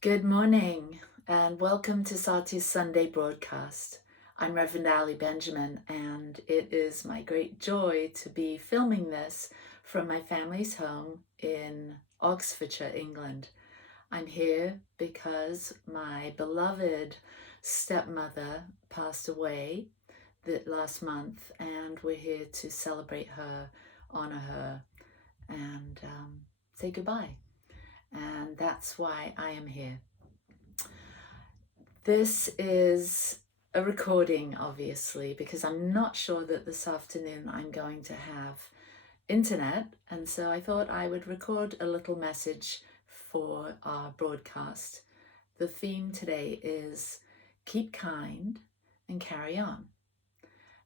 Good morning and welcome to Satya's Sunday broadcast. I'm Reverend Ali Benjamin, and it is my great joy to be filming this from my family's home in Oxfordshire, England. I'm here because my beloved stepmother passed away last month, and we're here to celebrate her, honor her, and say goodbye. And that's why I am here. This is a recording, obviously, because I'm not sure that this afternoon I'm going to have internet, and so I thought I would record a little message for our broadcast. The theme today is keep kind and carry on.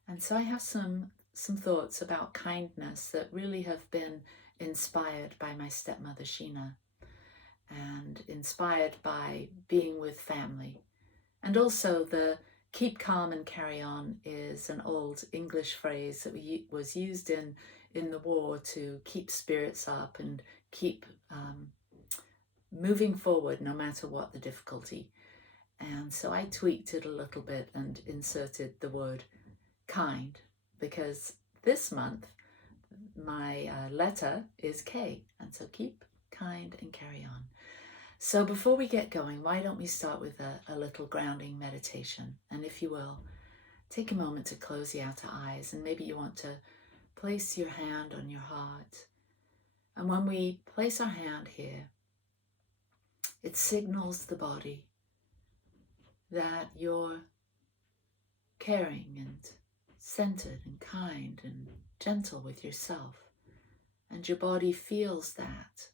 And so I have some thoughts about kindness that really have been inspired by my stepmother Sheena and inspired by being with family. And also the keep calm and carry on is an old English phrase that was used in the war to keep spirits up and keep moving forward no matter what the difficulty. And so I tweaked it a little bit and inserted the word kind, because this month my letter is K, and so keep kind and carry on. So before we get going, why don't we start with a little grounding meditation? And if you will, take a moment to close the outer eyes, and maybe you want to place your hand on your heart. And when we place our hand here, it signals the body that you're caring and centered and kind and gentle with yourself. And your body feels that.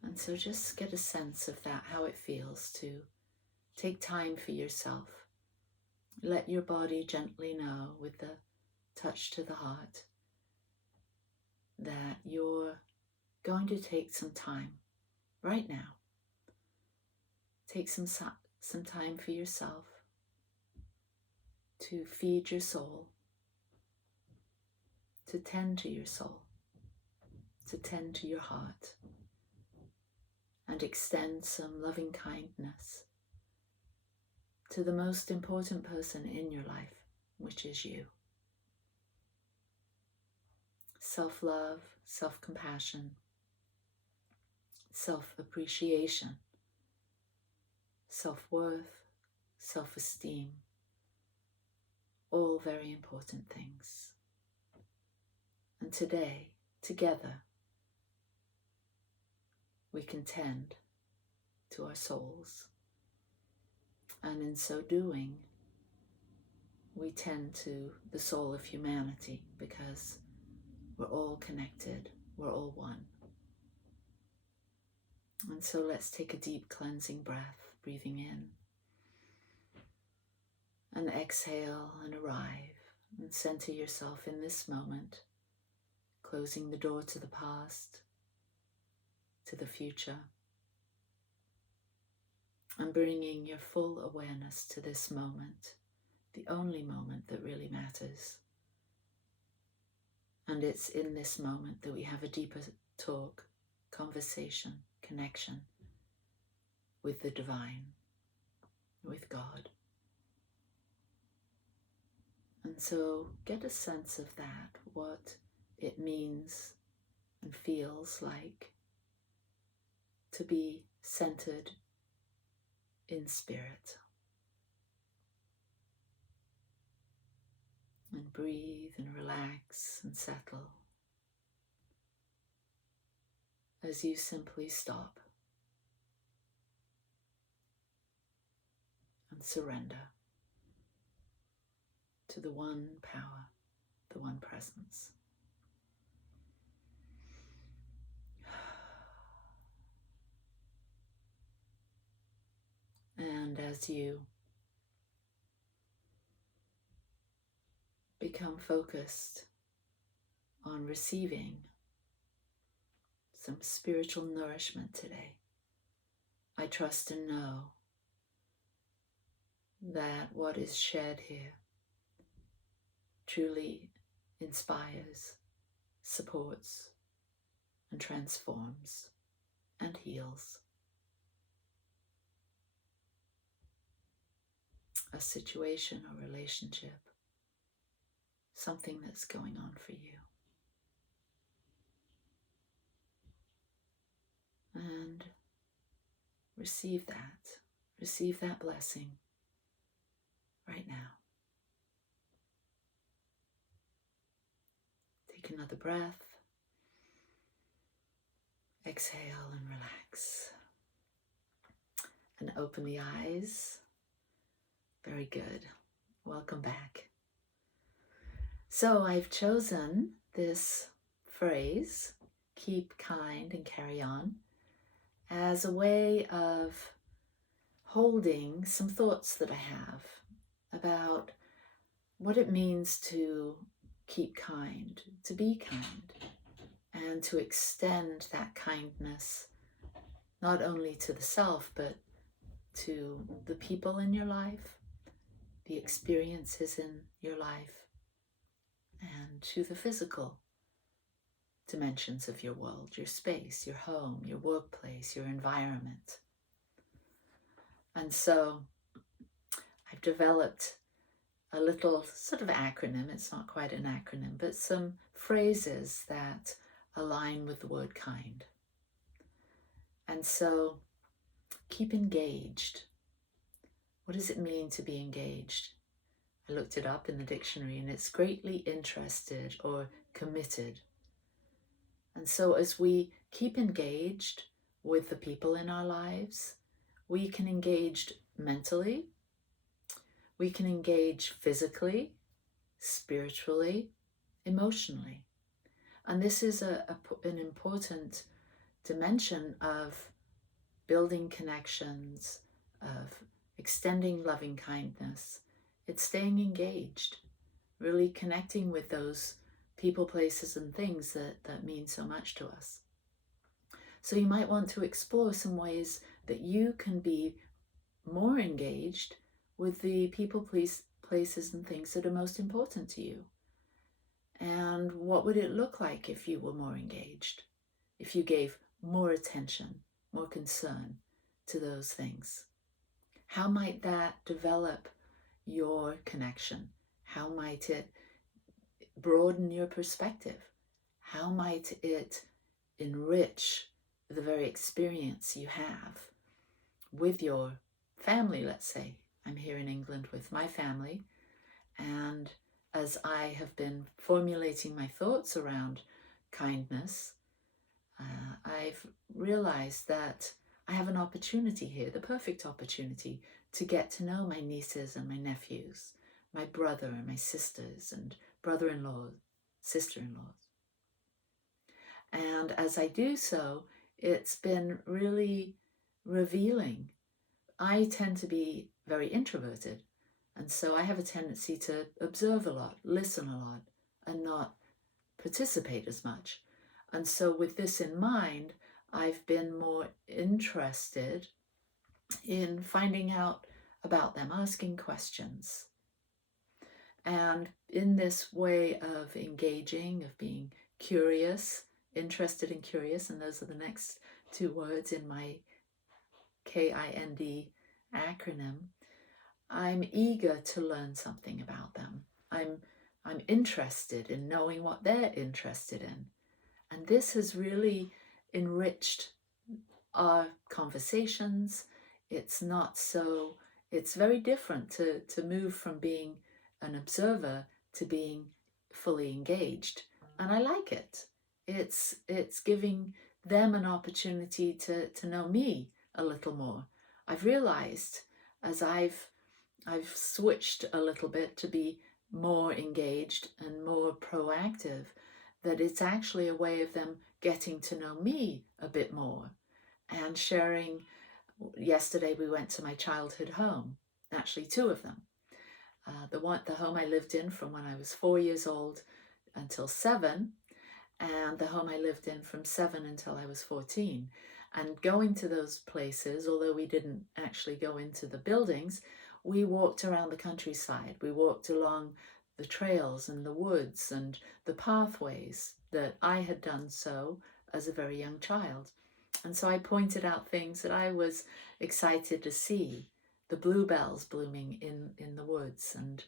And so just get a sense of that, how it feels to take time for yourself. Let your body gently know with the touch to the heart that you're going to take some time right now. Take some time for yourself to feed your soul, to tend to your soul, to tend to your heart, and extend some loving kindness to the most important person in your life, which is you. Self-love, self-compassion, self-appreciation, self-worth, self-esteem, all very important things. And today, together, we can tend to our souls. And in so doing, we tend to the soul of humanity, because we're all connected, we're all one. And so let's take a deep cleansing breath, breathing in, and exhale and arrive and center yourself in this moment, closing the door to the past, to the future, and bringing your full awareness to this moment, the only moment that really matters. And it's in this moment that we have a deeper talk, conversation, connection with the divine, with God. And so get a sense of that, what it means and feels like to be centered in spirit. And breathe and relax and settle as you simply stop and surrender to the one power, the one presence. And as you become focused on receiving some spiritual nourishment today, I trust and know that what is shared here truly inspires, supports, and transforms and heals a situation or relationship, something that's going on for you. And receive that blessing right now. Take another breath. Exhale and relax. And open the eyes. Very good. Welcome back. So I've chosen this phrase, keep kind and carry on, as a way of holding some thoughts that I have about what it means to keep kind, to be kind, and to extend that kindness not only to the self, but to the people in your life, the experiences in your life, and to the physical dimensions of your world, your space, your home, your workplace, your environment. And so I've developed a little sort of acronym. It's not quite an acronym, but some phrases that align with the word kind. And so keep engaged. What does it mean to be engaged? I looked it up in the dictionary, and it's greatly interested or committed. And so as we keep engaged with the people in our lives, we can engage mentally, we can engage physically, spiritually, emotionally. And this is an important dimension of building connections, of extending loving kindness. It's staying engaged, really connecting with those people, places, and things that mean so much to us. So you might want to explore some ways that you can be more engaged with the people, places, and things that are most important to you. And what would it look like if you were more engaged? If you gave more attention, more concern to those things? How might that develop your connection? How might it broaden your perspective? How might it enrich the very experience you have with your family, let's say? I'm here in England with my family, and as I have been formulating my thoughts around kindness, I've realized that I have an opportunity here, the perfect opportunity, to get to know my nieces and my nephews, my brother and my sisters and brother-in-law, sister-in-laws. And as I do so, it's been really revealing. I tend to be very introverted, and so I have a tendency to observe a lot, listen a lot, and not participate as much. And so with this in mind, I've been more interested in finding out about them, asking questions. And in this way of engaging, of being curious, interested and curious, and those are the next two words in my KIND acronym, I'm eager to learn something about them. I'm interested in knowing what they're interested in. And this has really enriched our conversations. It's very different to move from being an observer to being fully engaged. And I like it. It's giving them an opportunity to know me a little more. I've realized as I've switched a little bit to be more engaged and more proactive, that it's actually a way of them getting to know me a bit more and sharing. Yesterday we went to my childhood home, actually two of them. The home I lived in from when I was 4 years old until 7, and the home I lived in from 7 until I was 14. And going to those places, although we didn't actually go into the buildings, we walked around the countryside. We walked along the trails and the woods and the pathways that I had done so as a very young child. And so I pointed out things that I was excited to see, the bluebells blooming in the woods, and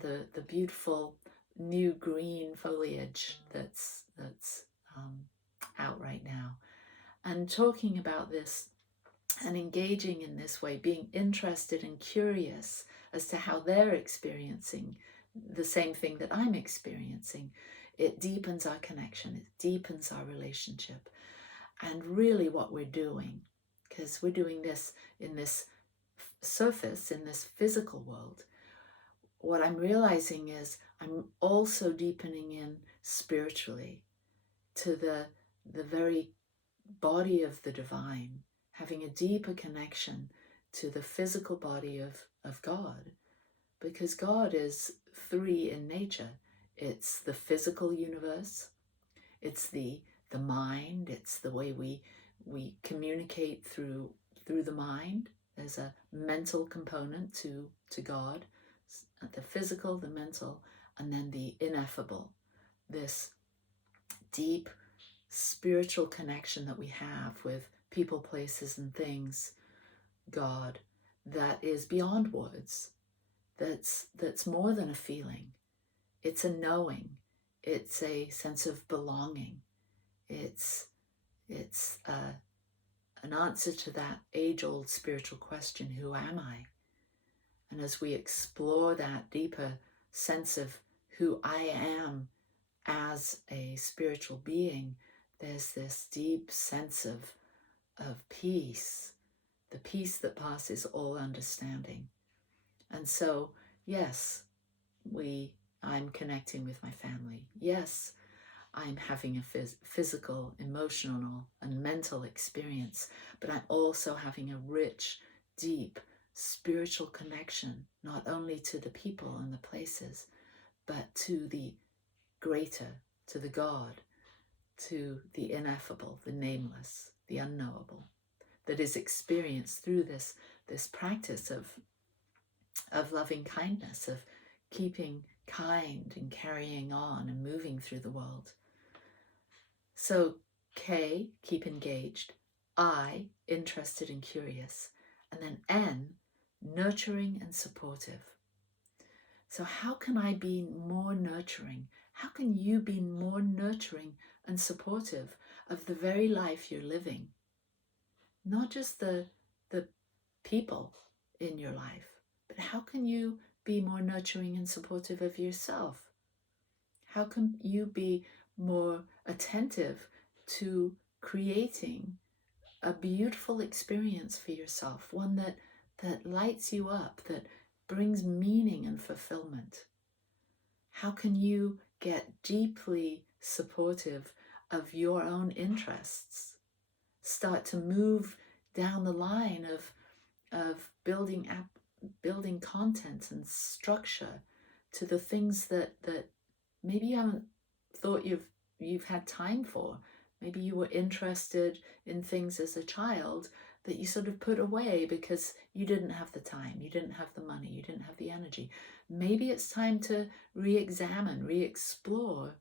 the beautiful new green foliage that's out right now. And talking about this and engaging in this way, being interested and curious as to how they're experiencing the same thing that I'm experiencing, it deepens our connection, it deepens our relationship. And really what we're doing, because we're doing this in this surface, in this physical world, what I'm realizing is I'm also deepening in spiritually to the very body of the divine, having a deeper connection to the physical body of God, because God is three in nature. It's the physical universe, it's the mind, it's the way we communicate through the mind. There's a mental component to God, the physical, the mental, and then the ineffable, this deep spiritual connection that we have with people, places, and things, God, that is beyond words, that's more than a feeling. It's a knowing. It's a sense of belonging. It's an answer to that age-old spiritual question, who am I? And as we explore that deeper sense of who I am as a spiritual being, there's this deep sense of peace, the peace that passes all understanding. And so, yes, I'm connecting with my family. Yes, I'm having a physical, emotional, and mental experience, but I'm also having a rich, deep, spiritual connection, not only to the people and the places, but to the greater, to the God, to the ineffable, the nameless, the unknowable, that is experienced through this practice of loving kindness, of keeping kind and carrying on and moving through the world. So K, keep engaged. I, interested and curious. And then N, nurturing and supportive. So how can I be more nurturing? How can you be more nurturing and supportive of the very life you're living? Not just the people in your life, but how can you be more nurturing and supportive of yourself? How can you be more attentive to creating a beautiful experience for yourself, one that lights you up, that brings meaning and fulfillment? How can you get deeply supportive of your own interests? Start to move down the line of building content and structure to the things that maybe you haven't thought you've had time for. Maybe you were interested in things as a child that you sort of put away because you didn't have the time, you didn't have the money, you didn't have the energy. Maybe it's time to re-examine, re-explore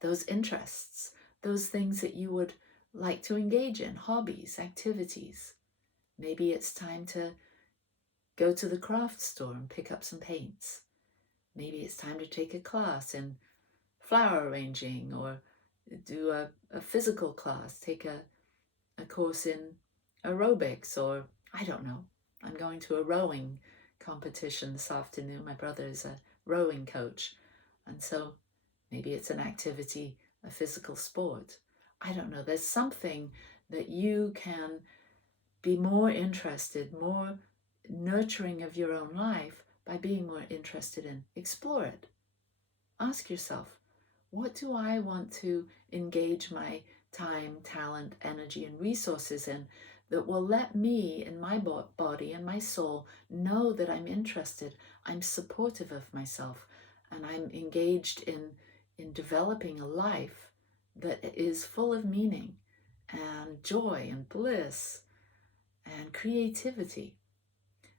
those interests, those things that you would like to engage in, hobbies, activities. Maybe it's time to go to the craft store and pick up some paints. Maybe it's time to take a class in flower arranging, or do a physical class, take a course in aerobics, or I don't know. I'm going to a rowing competition this afternoon. My brother is a rowing coach. And so maybe it's an activity, a physical sport. I don't know. There's something that you can be more interested, more nurturing of your own life by being more interested in. Explore it. Ask yourself, what do I want to engage my time, talent, energy, and resources in that will let me and my body and my soul know that I'm interested, I'm supportive of myself, and I'm engaged in developing a life that is full of meaning and joy and bliss and creativity.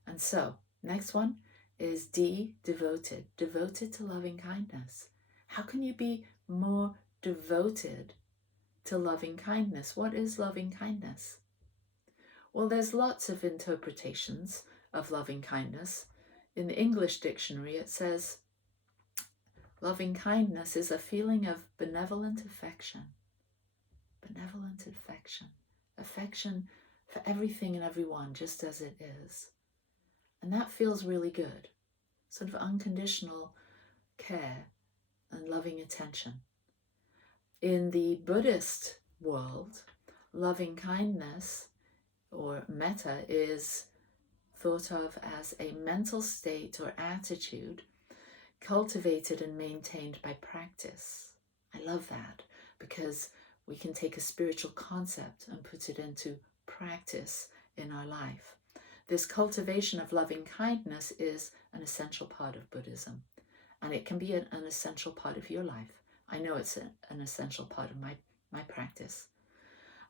And so, next one is D, devoted. Devoted to loving kindness. How can you be more devoted to loving kindness? What is loving kindness? Well, there's lots of interpretations of loving kindness. In the English dictionary, it says, loving kindness is a feeling of benevolent affection. Benevolent affection. Affection for everything and everyone, just as it is. And that feels really good. Sort of unconditional care and loving attention. In the Buddhist world, loving kindness, or metta, is thought of as a mental state or attitude cultivated and maintained by practice. I love that, because we can take a spiritual concept and put it into practice in our life. This cultivation of loving kindness is an essential part of Buddhism, and it can be an essential part of your life. I know it's an essential part of my practice.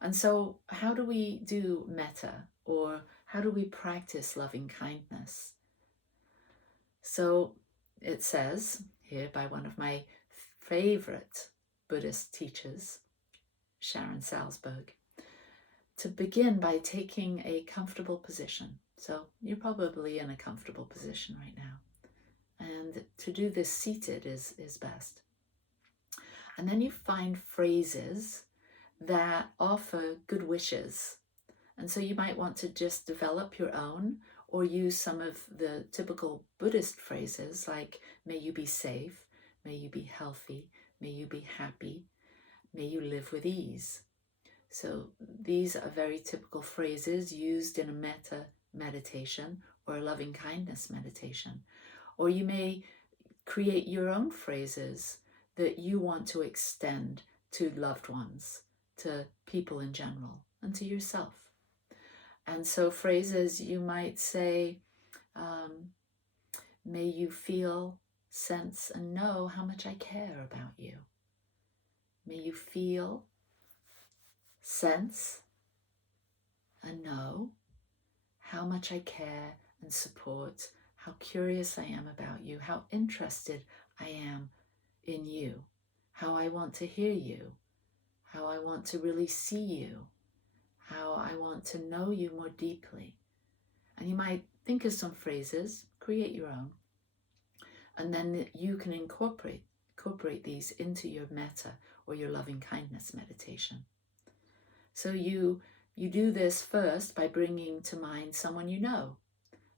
And so how do we do metta, or how do we practice loving kindness? So it says here by one of my favorite Buddhist teachers, Sharon Salzberg, to begin by taking a comfortable position. So you're probably in a comfortable position right now. And to do this seated is best. And then you find phrases that offer good wishes. And so you might want to just develop your own, or use some of the typical Buddhist phrases like, may you be safe, may you be healthy, may you be happy, may you live with ease. So these are very typical phrases used in a metta meditation or a loving kindness meditation. Or you may create your own phrases that you want to extend to loved ones, to people in general, and to yourself. And so phrases you might say, may you feel, sense, and know how much I care about you. May you feel, sense, and know how much I care and support, how curious I am about you, how interested I am in you, how I want to hear you, how I want to really see you, how I want to know you more deeply. And you might think of some phrases, create your own, and then you can incorporate these into your metta or your loving kindness meditation. So you do this first by bringing to mind someone you know,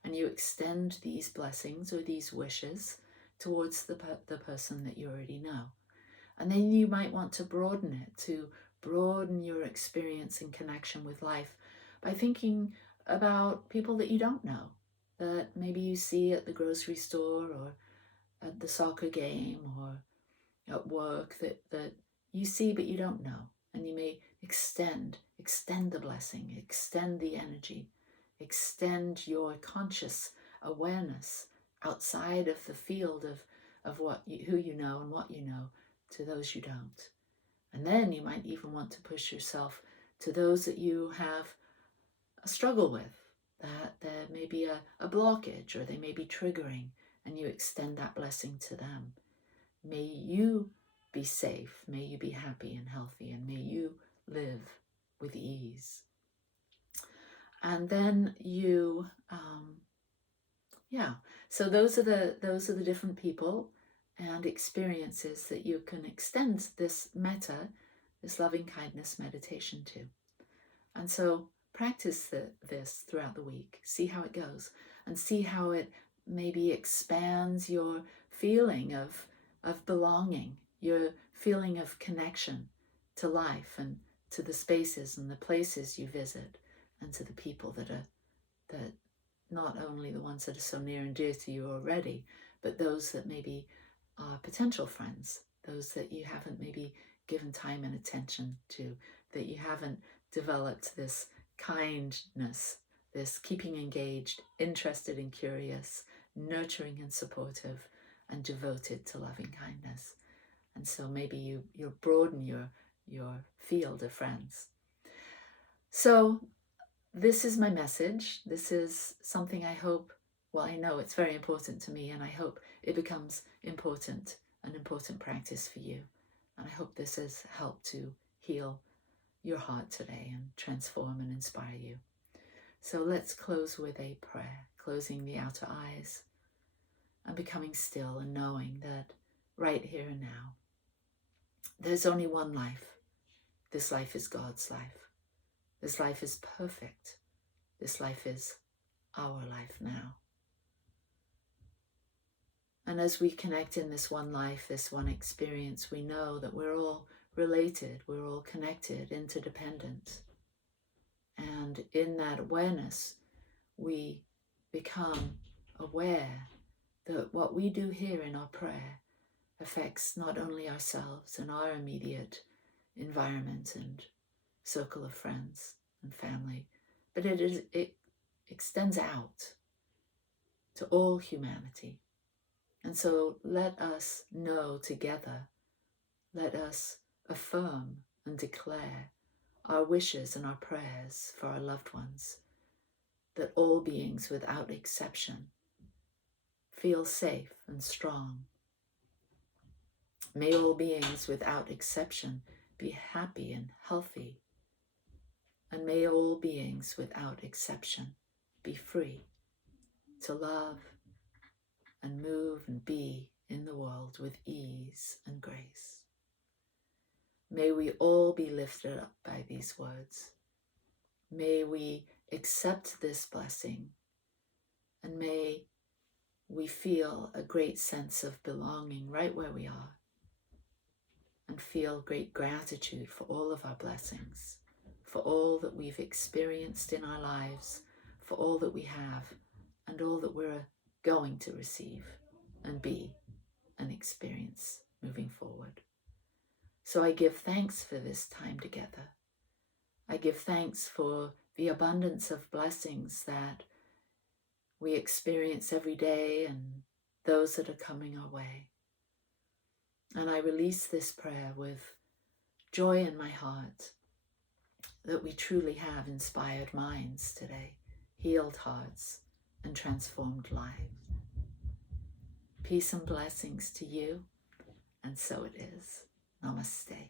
and you extend these blessings or these wishes towards the person that you already know. And then you might want to broaden it, to broaden your experience and connection with life by thinking about people that you don't know, that maybe you see at the grocery store or at the soccer game or at work, that you see but you don't know. And you may extend the blessing, extend the energy, extend your conscious awareness outside of the field of who you know and what you know, to those you don't. And then you might even want to push yourself to those that you have a struggle with, that there may be a blockage, or they may be triggering, and you extend that blessing to them. May you be safe, may you be happy and healthy, and may you live with ease. And then you, so those are the different people and experiences that you can extend this metta, this loving kindness meditation to. And so practice this throughout the week. See how it goes, and see how it maybe expands your feeling of belonging, your feeling of connection to life and to the spaces and the places you visit, and to the people that not only the ones that are so near and dear to you already, but those that maybe are potential friends, those that you haven't maybe given time and attention to, that you haven't developed this kindness, this keeping engaged, interested and curious, nurturing and supportive, and devoted to loving kindness. And so maybe you broaden your field of friends. So this is my message. This is something I hope, well, I know it's very important to me, and I hope it becomes an important practice for you. And I hope this has helped to heal your heart today and transform and inspire you. So let's close with a prayer, closing the outer eyes and becoming still and knowing that right here and now, there's only one life. This life is God's life. This life is perfect. This life is our life now. And as we connect in this one life, this one experience, we know that we're all related, we're all connected, interdependent. And in that awareness, we become aware that what we do here in our prayer affects not only ourselves and our immediate environment and circle of friends and family, but it extends out to all humanity. And so let us know together, let us affirm and declare our wishes and our prayers for our loved ones, that all beings without exception feel safe and strong. May all beings without exception be happy and healthy. And may all beings without exception be free to love and move and be in the world with ease and grace. May we all be lifted up by these words. May we accept this blessing, and may we feel a great sense of belonging right where we are, and feel great gratitude for all of our blessings, for all that we've experienced in our lives, for all that we have, and all that we're going to receive and be and experience moving forward. So I give thanks for this time together. I give thanks for the abundance of blessings that we experience every day and those that are coming our way. And I release this prayer with joy in my heart that we truly have inspired minds today, healed hearts, and transformed lives. Peace and blessings to you, and so it is. Namaste.